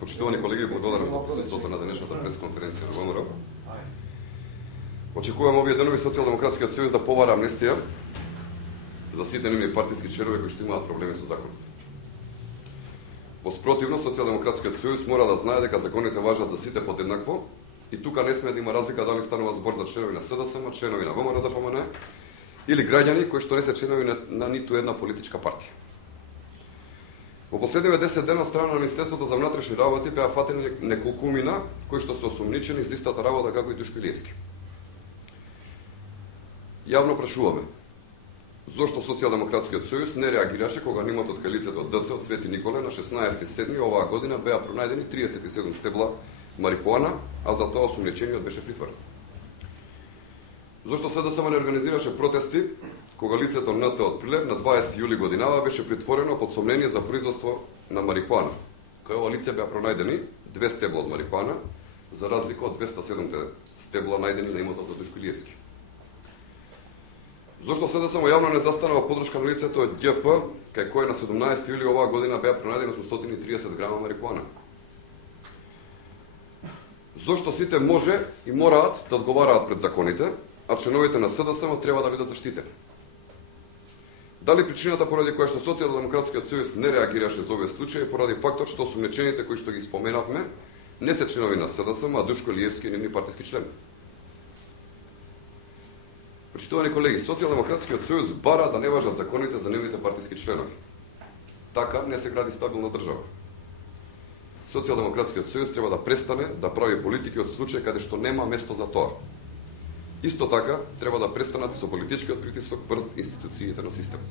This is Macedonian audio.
Почитувани колеги, благодарам за присуството на денешната пресконференција на ВМРО. Очекувам овие денови Социјалдемократскиот сојуз да повара амнестија за сите нивни партиски членови кои што имаат проблеми со законот. Поспротивно, Социјалдемократскиот сојуз мора да знае дека законите важат за сите подеднакво и тука не смее да има разлика дали станува збор за членови на СДСМ, членови на ВМРО-ДПМН или граѓани кои што не се членови на ниту една политичка партија. Во последниве 10 дена од страна на Министерството за внатрешни работи беа фатени неколкумина кои што се осумничени за истата работа како и Душко Илиевски. Јавно прашуваме зошто Социјалдемократскиот сојуз не реагираше кога нимот кај лицето ДЦ од Свети Николе на 16.7. оваа година беа пронајдени 37 стебла марихуана, а за тоа осумничениот беше притворен. Зошто СДСМ не организираше протести кога лицето НТ од Прилеп на 20 јули годинава беше притворено под сомнение за производство на марихуана. Кај ова лице беа пронајдени 2 стебла од марихуана, за разлика од 207 стебла најдени на имотот од Душко Илиевски. Зошто СДСМ јавно не застанува поддршка на лицето од ѓП, кај кој на 17 јули оваа година беа пронајдени 830 грама марихуана? Зошто сите може и мораат да одговараат пред законите, а членовите на СДСМ треба да бидат заштитени? Дали причината поради која што Социјалдемократскиот сојуз не реагираше за овие случаи поради фактот што осумничените кои што ги споменавме не се членови на СДСМ, а Душко Илиевски е нивни партиски член? Почитувани колеги, Социјалдемократскиот сојуз бара да не важат законите за нивните партиски членови. Така не се гради стабилна држава. Социјалдемократскиот сојуз треба да престане да прави политики од случаи каде што нема место за тоа. Исто така, треба да престанат со политичкиот притисок врз институциите на системот.